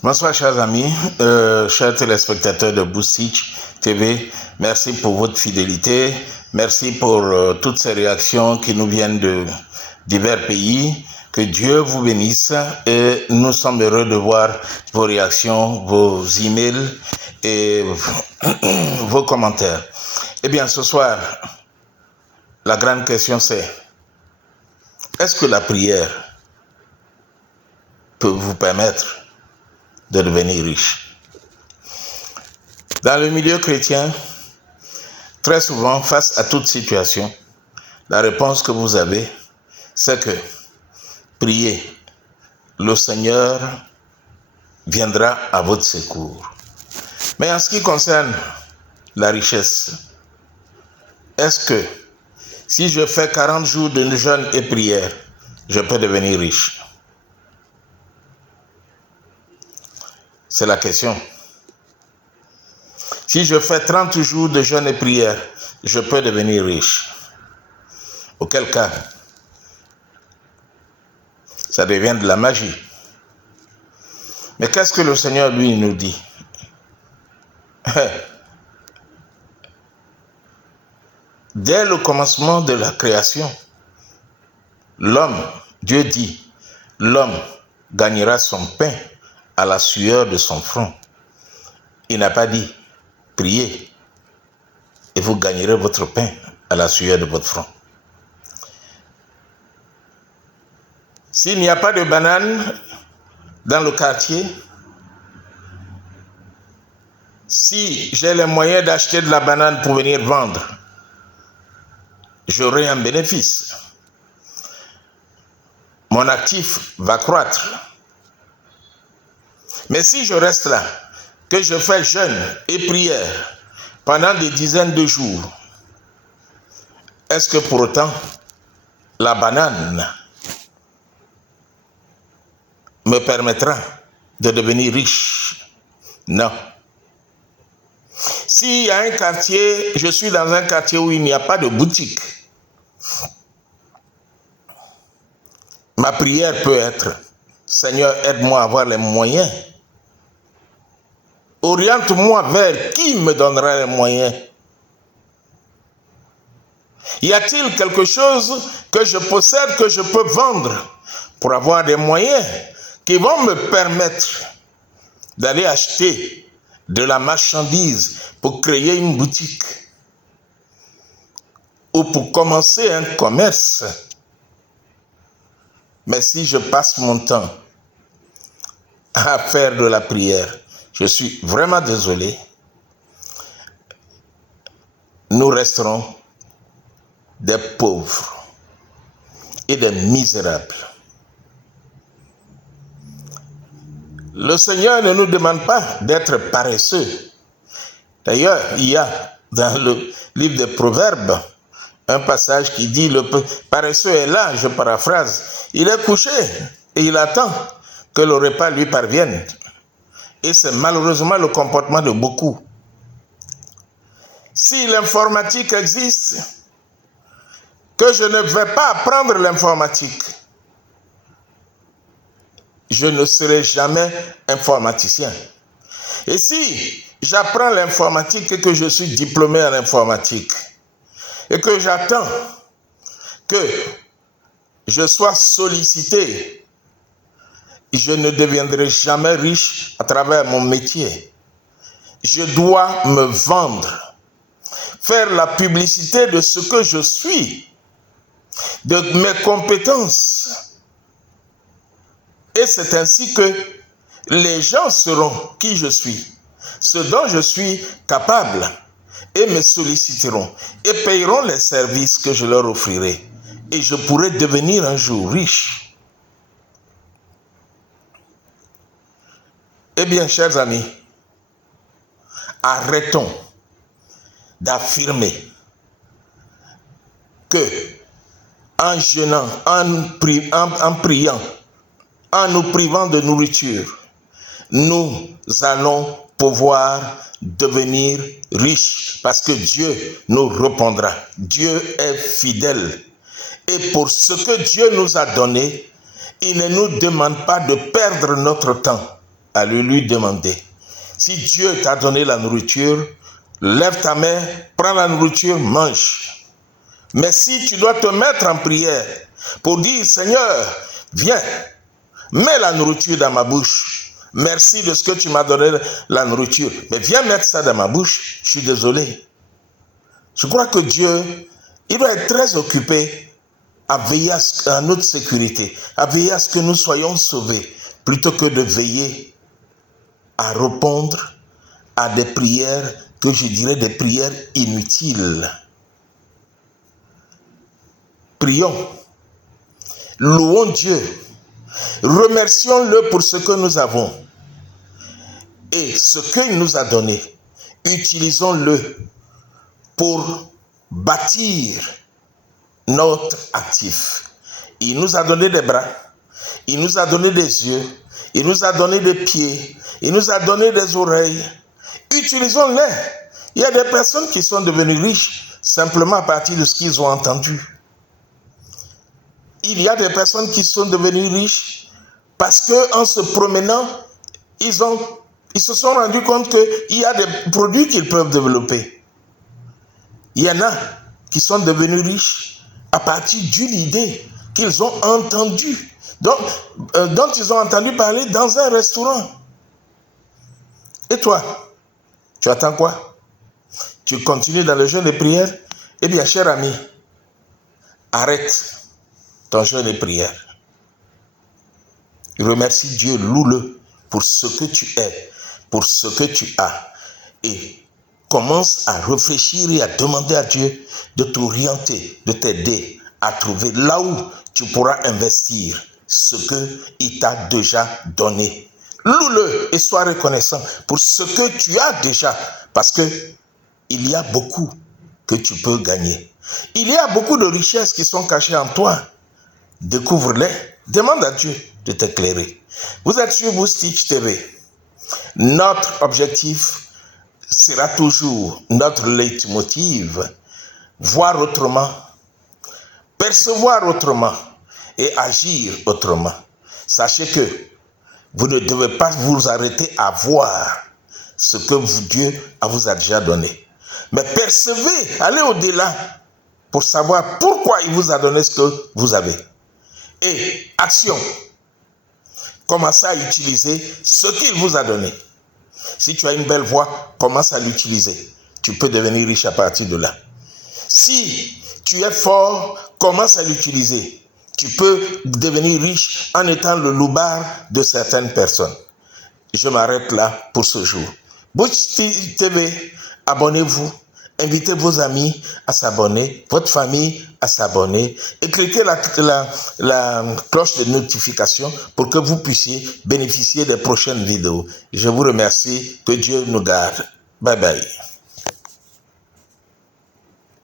Bonsoir chers amis, chers téléspectateurs de Boostich TV, merci pour votre fidélité, merci pour toutes ces réactions qui nous viennent de divers pays. Que Dieu vous bénisse et nous sommes heureux de voir vos réactions, vos emails et vos commentaires. Eh bien ce soir, la grande question c'est, est-ce que la prière peut vous permettre de devenir riche? Dans le milieu chrétien, très souvent, face à toute situation, la réponse que vous avez, c'est que priez, le Seigneur viendra à votre secours. Mais en ce qui concerne la richesse, est-ce que si je fais 40 jours de jeûne et prière, je peux devenir riche? C'est la question. Si je fais 30 jours de jeûne et prière, je peux devenir riche. Auquel cas, ça devient de la magie. Mais qu'est-ce que le Seigneur, lui, nous dit? Dès le commencement de la création, l'homme, Dieu dit, l'homme gagnera son pain à la sueur de son front. Il n'a pas dit, priez et vous gagnerez votre pain à la sueur de votre front. S'il n'y a pas de banane dans le quartier, si j'ai les moyens d'acheter de la banane pour venir vendre, j'aurai un bénéfice. Mon actif va croître. Mais si je reste là, que je fais jeûne et prière pendant des dizaines de jours, est-ce que pour autant la banane me permettra de devenir riche? Non. S'il y a un quartier, je suis dans un quartier où il n'y a pas de boutique, ma prière peut être, Seigneur, aide-moi à avoir les moyens. Oriente-moi vers qui me donnera les moyens. Y a-t-il quelque chose que je possède, que je peux vendre pour avoir des moyens qui vont me permettre d'aller acheter de la marchandise pour créer une boutique ou pour commencer un commerce? Mais si je passe mon temps à faire de la prière, je suis vraiment désolé, nous resterons des pauvres et des misérables. Le Seigneur ne nous demande pas d'être paresseux. D'ailleurs, il y a dans le livre des Proverbes un passage qui dit, le paresseux est là, je paraphrase, il est couché et il attend que le repas lui parvienne. Et c'est malheureusement le comportement de beaucoup. Si l'informatique existe, que je ne vais pas apprendre l'informatique, je ne serai jamais informaticien. Et si j'apprends l'informatique et que je suis diplômé en informatique, et que j'attends que je sois sollicité, je ne deviendrai jamais riche à travers mon métier. Je dois me vendre, faire la publicité de ce que je suis, de mes compétences. Et c'est ainsi que les gens sauront qui je suis, ce dont je suis capable, et me solliciteront et paieront les services que je leur offrirai. Et je pourrai devenir un jour riche. Eh bien, chers amis, arrêtons d'affirmer que en jeûnant, en priant, en nous privant de nourriture, nous allons pouvoir devenir riches parce que Dieu nous répondra. Dieu est fidèle. Et pour ce que Dieu nous a donné, il ne nous demande pas de perdre notre temps. à le lui demander. Si Dieu t'a donné la nourriture, lève ta main, prends la nourriture, mange. Mais si tu dois te mettre en prière pour dire, Seigneur, viens, mets la nourriture dans ma bouche. Merci de ce que tu m'as donné la nourriture. Mais viens mettre ça dans ma bouche, je suis désolé. Je crois que Dieu, il doit être très occupé à veiller à notre sécurité, à veiller à ce que nous soyons sauvés, plutôt que de veiller à répondre à des prières que je dirais des prières inutiles. Prions, louons Dieu, remercions-le pour ce que nous avons et ce qu'il nous a donné. Utilisons-le pour bâtir notre actif. Il nous a donné des bras, il nous a donné des yeux, il nous a donné des pieds, il nous a donné des oreilles. Utilisons-les. Il y a des personnes qui sont devenues riches simplement à partir de ce qu'ils ont entendu. Il y a des personnes qui sont devenues riches parce qu'en se promenant, ils se sont rendus compte qu'il y a des produits qu'ils peuvent développer. Il y en a qui sont devenus riches à partir d'une idée qu'ils ont entendue, dont ils ont entendu parler dans un restaurant. Et toi, tu attends quoi? Tu continues dans le jeûne de prière? Eh bien, cher ami, arrête ton jeûne de prière. Remercie Dieu, loue-le pour ce que tu es, pour ce que tu as. Et commence à réfléchir et à demander à Dieu de t'orienter, de t'aider à trouver là où tu pourras investir ce qu'il t'a déjà donné. Loue-le et sois reconnaissant pour ce que tu as déjà, parce que il y a beaucoup que tu peux gagner. Il y a beaucoup de richesses qui sont cachées en toi. Découvre-les. Demande à Dieu de t'éclairer. Vous êtes sur Boost Teach TV. Notre objectif sera toujours notre leitmotiv. Voir autrement, percevoir autrement et agir autrement. Sachez que vous ne devez pas vous arrêter à voir ce que Dieu vous a déjà donné. Mais percevez, allez au-delà pour savoir pourquoi il vous a donné ce que vous avez. Et action, commencez à utiliser ce qu'il vous a donné. Si tu as une belle voix, commence à l'utiliser. Tu peux devenir riche à partir de là. Si tu es fort, commence à l'utiliser. Tu peux devenir riche en étant le loupard de certaines personnes. Je m'arrête là pour ce jour. Boost TV, abonnez-vous. Invitez vos amis à s'abonner, votre famille à s'abonner et cliquez la cloche de notification pour que vous puissiez bénéficier des prochaines vidéos. Je vous remercie. Que Dieu nous garde. Bye bye.